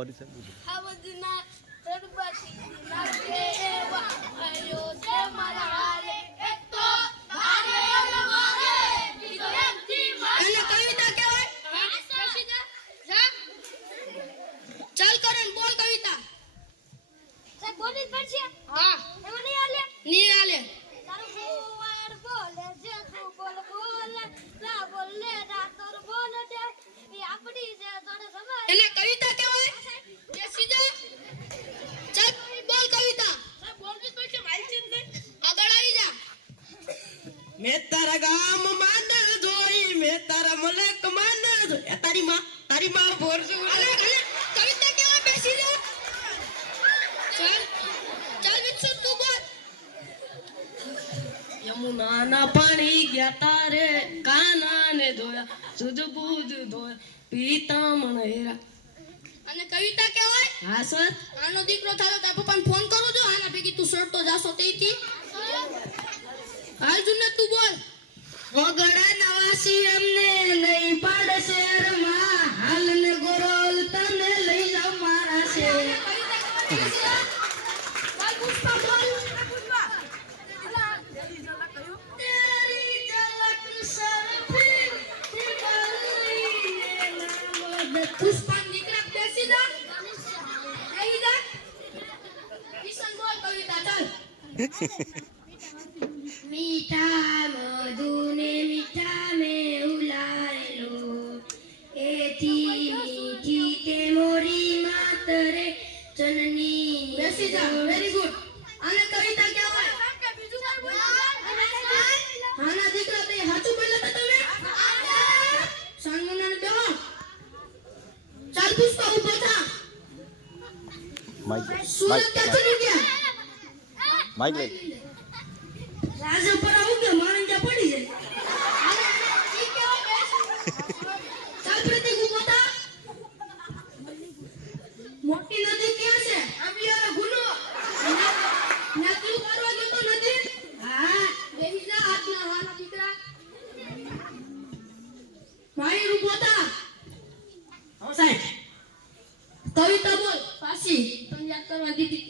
આવજના તરબાતી નાખે એવા આયો તે મારા રે એક તો મારે મારે બીજોથી મારે અને કવિતા કહેવાય બેસી જા ચાલ કરણ બોલ કવિતા સાહેબ બોલી પડશે હા એમાં નહીં આલે તારું ફુવાર બોલે જે તું બોલ બોલ લા બોલે રાતર બોલ દે એ આપડી જે જોડે સમય એને કવિતા કહેવાય બેસી જા ચાલ બોલ કવિતા સાહેબ બોલવી પડશે મારી ચીજ નહીં આગળ આવી જા મે તારા ગામ માન જોઈ મે તારા મલક માન જોઈ એ તારી માં બોરસુ અલે કવિતા કેવા બેસી જા ચાલ વિચ્છુ તું બોલ યમુના ના પાણી ગયા તારે કાના ને ધોયા સુધ બુધ ધોયા પીતામણ હેરા અને કવિતા કેવાય હા સર આનો દીકરો થાતો તાર પપ્પાને ફોન કરો જો આના ભેગી તું શર્ટ તો જાસો તેથી હાલ જુને તું બોલ વગડા નવાસી અમને નહીં પાડ શેરમાં હાલ ને ગોરોલ તને લઈ જાવ મારા શેર બોલ પુષ્પા બોલ તેરી ઝલક સરફી પુષ્પા દીકરા બેસી જા કિશન બોલ કવિતા ચાલ મીઠા મધુને મીઠા મેં ઉલારેલો એથી મીઠી તે મોરી માતરે જનની બેસી જા વેરી ગુડ આને કવિતા કહેવાય આના દીકરા તે સાચું બોલ્યા હતા તમે સાનમુનાને બેહો ચાલ પુષ્પા ઉભો થા સુરત ક્યાંથી ગયા માઈક લે રાજા પર આવું કે માણંજા પડી જાય ચાલ પ્રતિક ઉભો થા મોટી નદી ક્યાં છે આંબલિયાનો ગુનો નાકલું કરવા ગયો તો નદી હા બેહી જા આજના હાના દીકરા ભાઈ ઉભો થા હા સાહેબ કવિતા બોલ પાછી તને યાદ કરવા દીધી